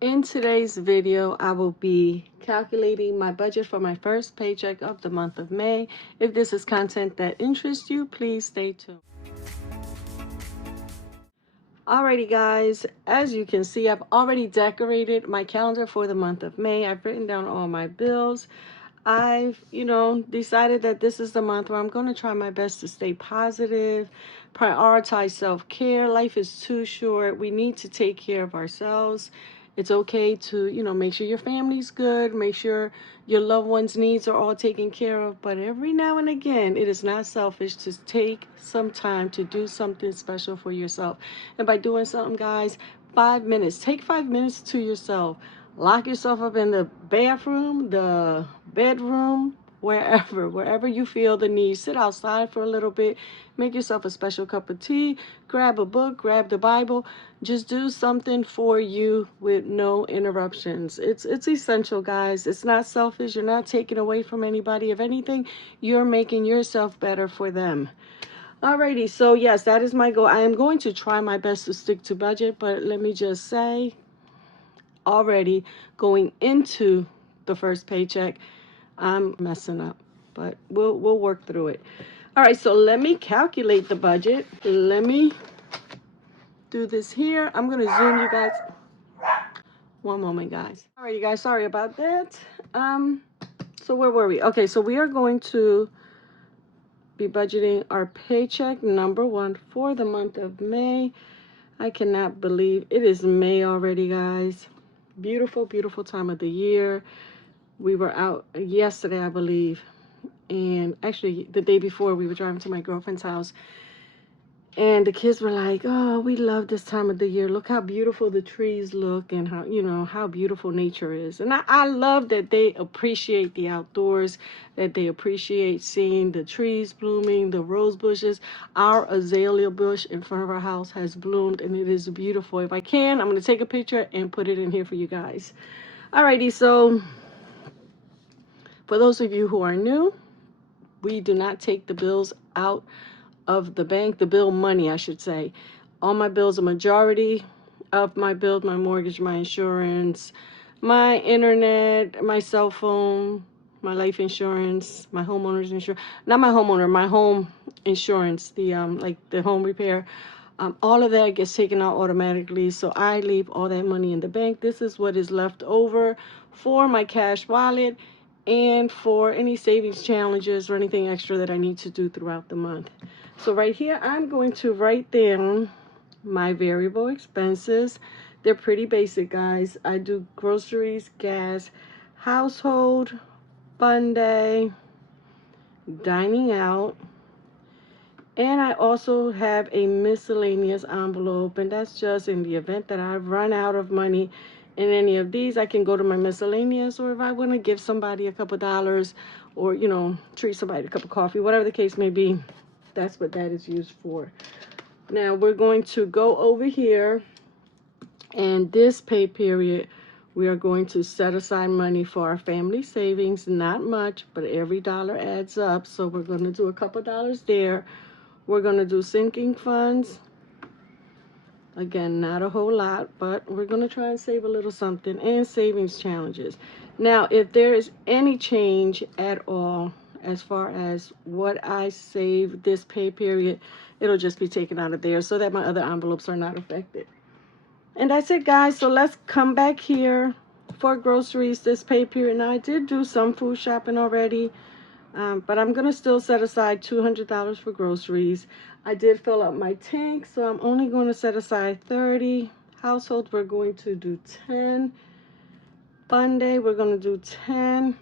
In today's video, I will be calculating my budget for my first paycheck of the month of May. If this is content that interests you, please stay tuned. Alrighty guys, as you can see, I've already decorated my calendar for the month of May. I've written down all my bills. I've, decided that this is the month where I'm going to try my best to stay positive, prioritize self-care. Life is too short. We need to take care of ourselves. It's okay to, make sure your family's good, make sure your loved ones' needs are all taken care of. But every now and again, it is not selfish to take some time to do something special for yourself. And by doing something, guys, 5 minutes. Take 5 minutes to yourself. Lock yourself up in the bathroom, the bedroom, wherever you feel the need. Sit outside for a little bit. Make yourself a special cup of tea. Grab a book, grab the Bible. Just do something for you with no interruptions. It's essential, guys. It's not selfish. You're not taking away from anybody. If anything, you're making yourself better for them. Alrighty, so yes, that is my goal. I am going to try my best to stick to budget, but let me just say, already going into the first paycheck, I'm messing up, but we'll work through it. All right, so let me calculate the budget. Let me do this here. I'm gonna zoom you guys. One moment, guys. All right, you guys, sorry about that. So where were we? Okay, so we are going to be budgeting our paycheck number 1 for the month of May. I cannot believe it is May already, guys. Beautiful, beautiful time of the year. We were out yesterday, I believe, and actually the day before we were driving to my girlfriend's house, and the kids were like, oh, we love this time of the year. Look how beautiful the trees look, and how beautiful nature is. And I love that they appreciate the outdoors, that they appreciate seeing the trees blooming, the rose bushes. Our azalea bush in front of our house has bloomed, and it is beautiful. If I can, I'm going to take a picture and put it in here for you guys. Alrighty, so for those of you who are new, we do not take the bills out of the bank, the bill money, I should say. All my bills, a majority of my bills, my mortgage, my insurance, my internet, my cell phone, my life insurance, my homeowner's insurance, not my homeowner, my home insurance, the like the home repair, all of that gets taken out automatically. So I leave all that money in the bank. This is what is left over for my cash wallet and for any savings challenges or anything extra that I need to do throughout the month. So right here, I'm going to write down my variable expenses. They're pretty basic, guys. I do groceries, gas, household, fun day, dining out, and I also have a miscellaneous envelope, and that's just in the event that I've run out of money in any of these. I can go to my miscellaneous, or if I want to give somebody a couple dollars, or treat somebody to a cup of coffee, whatever the case may be, that's what that is used for. Now we're going to go over here, and this pay period we are going to set aside money for our family savings. Not much, but every dollar adds up, so we're going to do a couple dollars there. We're going to do sinking funds. Again, not a whole lot, but we're going to try and save a little something, and savings challenges. Now, if there is any change at all as far as what I save this pay period, it'll just be taken out of there so that my other envelopes are not affected. And that's it, guys. So let's come back here for groceries this pay period. Now, I did do some food shopping already, but I'm going to still set aside $200 for groceries. I did fill up my tank, so I'm only going to set aside 30. Household, we're going to do 10. Fun day, we're going to do 10.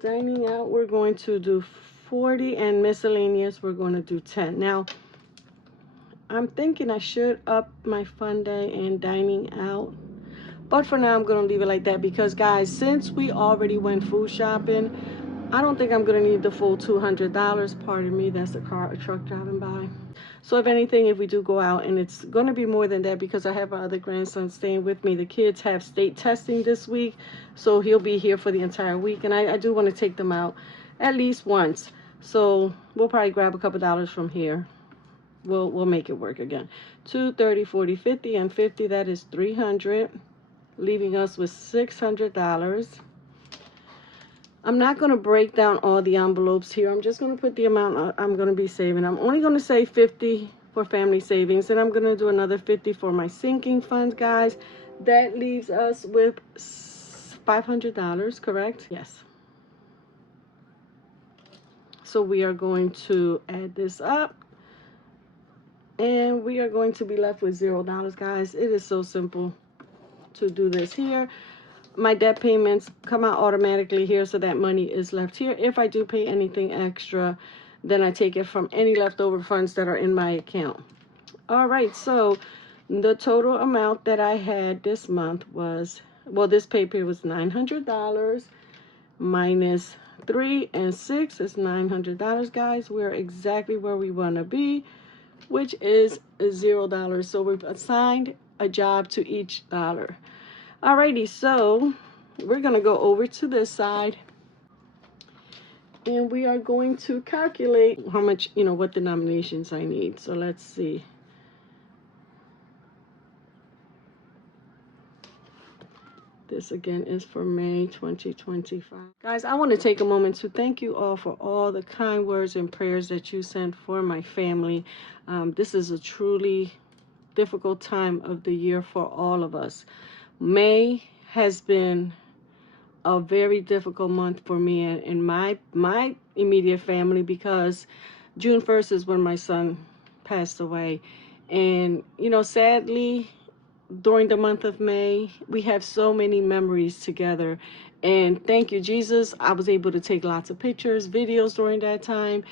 Dining out, we're going to do 40. And miscellaneous, we're going to do 10. Now, I'm thinking I should up my fun day and dining out, but for now I'm going to leave it like that, because guys, since we already went food shopping, I don't think I'm going to need the full $200. Pardon me, that's a truck driving by. So if anything, if we do go out, and it's going to be more than that because I have my other grandson staying with me. The kids have state testing this week, so he'll be here for the entire week, and I do want to take them out at least once. So we'll probably grab a couple dollars from here. We'll make it work again. 2, 30, 40, 50, and 50, that is 300, leaving us with $600. I'm not going to break down all the envelopes here. I'm just going to put the amount I'm going to be saving. I'm only going to save 50 for family savings, and I'm going to do another 50 for my sinking fund, guys. That leaves us with $500, correct? Yes. So we are going to add this up, and we are going to be left with $0, guys. It is so simple to do this here. My debt payments come out automatically here, so that money is left here. If I do pay anything extra, then I take it from any leftover funds that are in my account. All right, so the total amount that I had this month was, well, this pay period was $900 minus 3 and 6 is $900, guys. We're exactly where we want to be, which is $0. So we've assigned a job to each dollar. Alrighty, so we're going to go over to this side, and we are going to calculate how much, what denominations I need. So let's see. This again is for May 2025. Guys, I want to take a moment to thank you all for all the kind words and prayers that you sent for my family. This is a truly difficult time of the year for all of us. May has been a very difficult month for me and my immediate family, because June 1st is when my son passed away. And, sadly, during the month of May, we have so many memories together. And thank you, Jesus, I was able to take lots of pictures, videos during that time.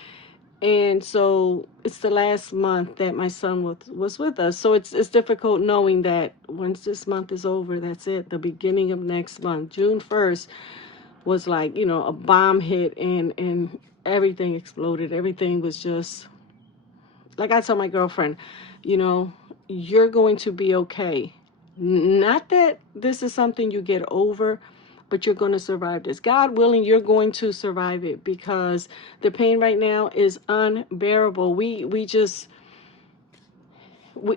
And so it's the last month that my son was with us. So it's difficult knowing that once this month is over, that's it. The beginning of next month, June 1st, was like, a bomb hit, and everything exploded. Everything was just, like I told my girlfriend, you're going to be okay. Not that this is something you get over, but you're going to survive this. God willing, you're going to survive it, because the pain right now is unbearable. We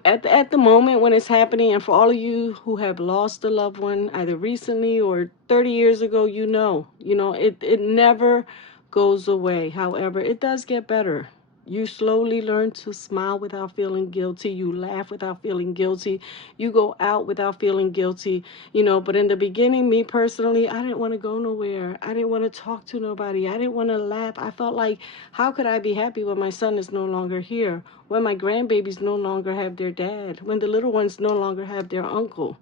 at the moment when it's happening, and for all of you who have lost a loved one either recently or 30 years ago, it never goes away. However, it does get better. You slowly learn to smile without feeling guilty. You laugh without feeling guilty. You go out without feeling guilty. But in the beginning, me personally, I didn't want to go nowhere. I didn't want to talk to nobody. I didn't want to laugh. I felt like, how could I be happy when my son is no longer here? When my grandbabies no longer have their dad? When the little ones no longer have their uncle?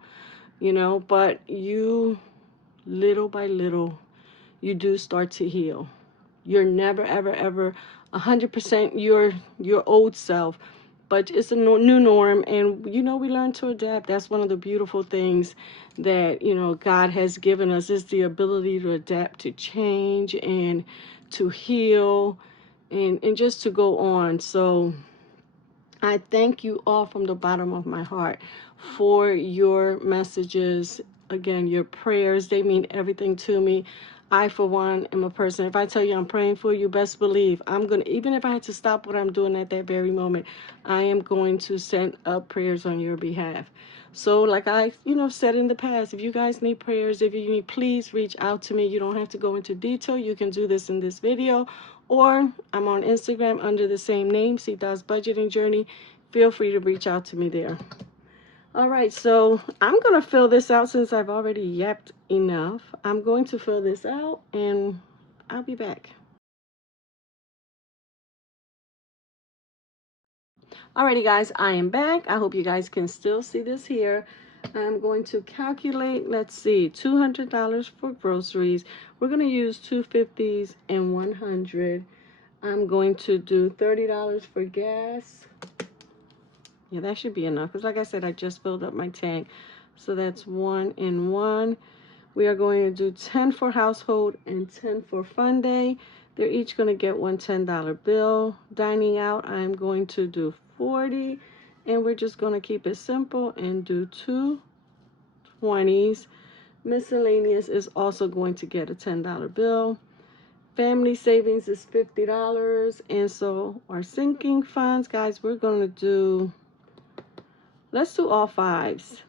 But little by little, you do start to heal. You're never, ever, ever 100% your old self, but it's a new norm, and we learn to adapt. That's one of the beautiful things that God has given us, is the ability to adapt to change and to heal and just to go on. So I thank you all from the bottom of my heart for your messages. Again, your prayers, they mean everything to me. I, for one, am a person, if I tell you I'm praying for you, best believe I'm going to, even if I had to stop what I'm doing at that very moment, I am going to send up prayers on your behalf. So like I, said in the past, if you guys need prayers, if you need, please reach out to me. You don't have to go into detail. You can do this in this video, or I'm on Instagram under the same name, Sita's Budgeting Journey. Feel free to reach out to me there. All right, so I'm going to fill this out since I've already yapped enough. I'm going to fill this out, and I'll be back. Alrighty, guys, I am back. I hope you guys can still see this here. I'm going to calculate, let's see, $200 for groceries. We're going to use 250s and 100. I'm going to do $30 for gas. Yeah, that should be enough, because like I said, I just filled up my tank. So that's 1 and 1. We are going to do 10 for household and 10 for fun day. They're each going to get one $10 bill. Dining out, I'm going to do 40. And we're just going to keep it simple and do 2 20s. Miscellaneous is also going to get a $10 bill. Family savings is $50. And so our sinking funds, guys, we're going to do, let's do all fives.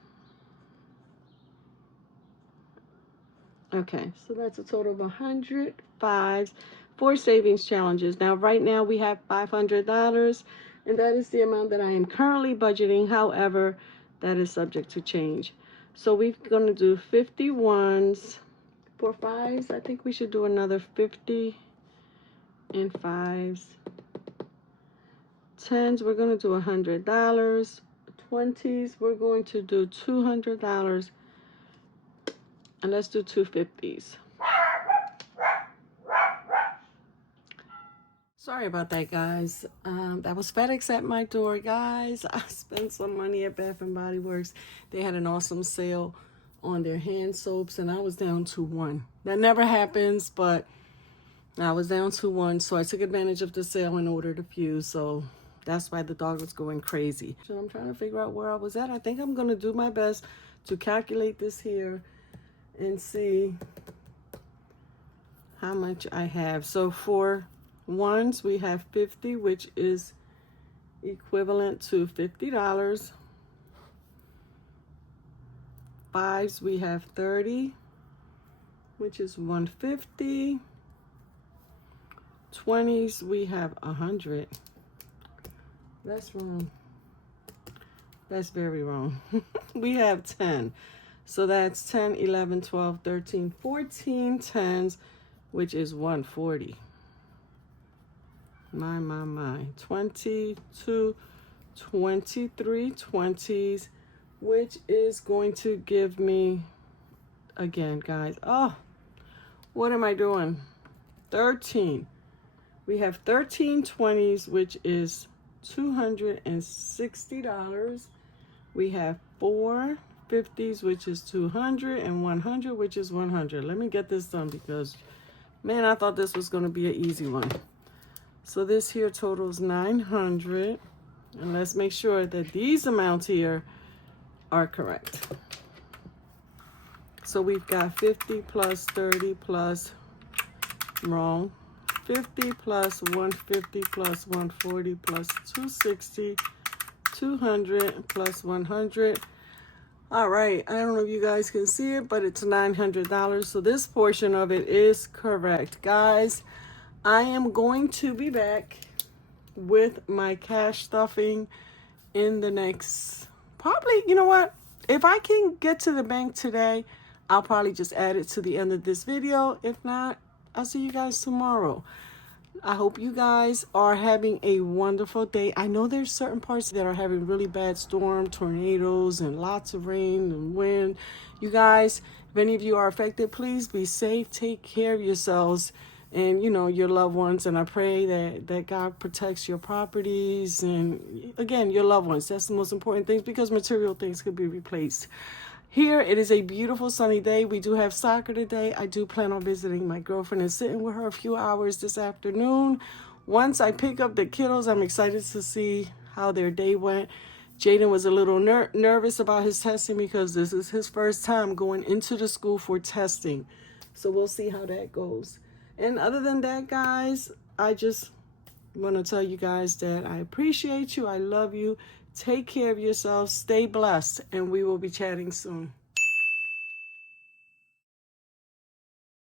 Okay, so that's a total of 100 fives for savings challenges. Now, right now we have $500, and that is the amount that I am currently budgeting. However, that is subject to change. So we're going to do 51s for fives. I think we should do another 50 in fives. 10s, we're going to do $100. 20s, we're going to do $200. And let's do 250s. Sorry about that, guys. That was FedEx at my door, guys. I spent some money at Bath and Body Works. They had an awesome sale on their hand soaps, and I was down to one. That never happens, but I was down to one, so I took advantage of the sale and ordered a few. So that's why the dog was going crazy. So I'm trying to figure out where I was at. I think I'm gonna do my best to calculate this here and see how much I have. So for ones, we have 50, which is equivalent to $50. Fives, we have 30, which is $150. 20s, we have 100. That's wrong. That's very wrong. We have 10. So that's 10, 11, 12, 13, 14 10s, which is 140. My. 22, 23 20s, which is going to give me, again, guys, oh, what am I doing? 13. We have 13 20s, which is $260. We have 4 50s, which is 200, and 100, which is 100. Let me get this done because, man, I thought this was going to be an easy one. So this here totals 900, and let's make sure that these amounts here are correct. So we've got 50 plus 30 plus, wrong, 50 plus 150 plus 140 plus 260, 200 plus 100. All right, I don't know if you guys can see it, but it's $900. So this portion of it is correct. Guys, I am going to be back with my cash stuffing in the next, probably, you know what? If I can get to the bank today, I'll probably just add it to the end of this video. If not, I'll see you guys tomorrow. I hope you guys are having a wonderful day. I know there's certain parts that are having really bad storm, tornadoes, and lots of rain and wind. You guys, if any of you are affected, please be safe. Take care of yourselves and, you know, your loved ones. And I pray that God protects your properties and, again, your loved ones. That's the most important thing because material things could be replaced. Here, it is a beautiful sunny day. We do have soccer today. I do plan on visiting my girlfriend and sitting with her a few hours this afternoon. Once I pick up the kiddos, I'm excited to see how their day went. Jaden was a little nervous about his testing because this is his first time going into the school for testing. So we'll see how that goes. And other than that, guys, I just want to tell you guys that I appreciate you. I love you. Take care of yourselves. Stay blessed. And we will be chatting soon.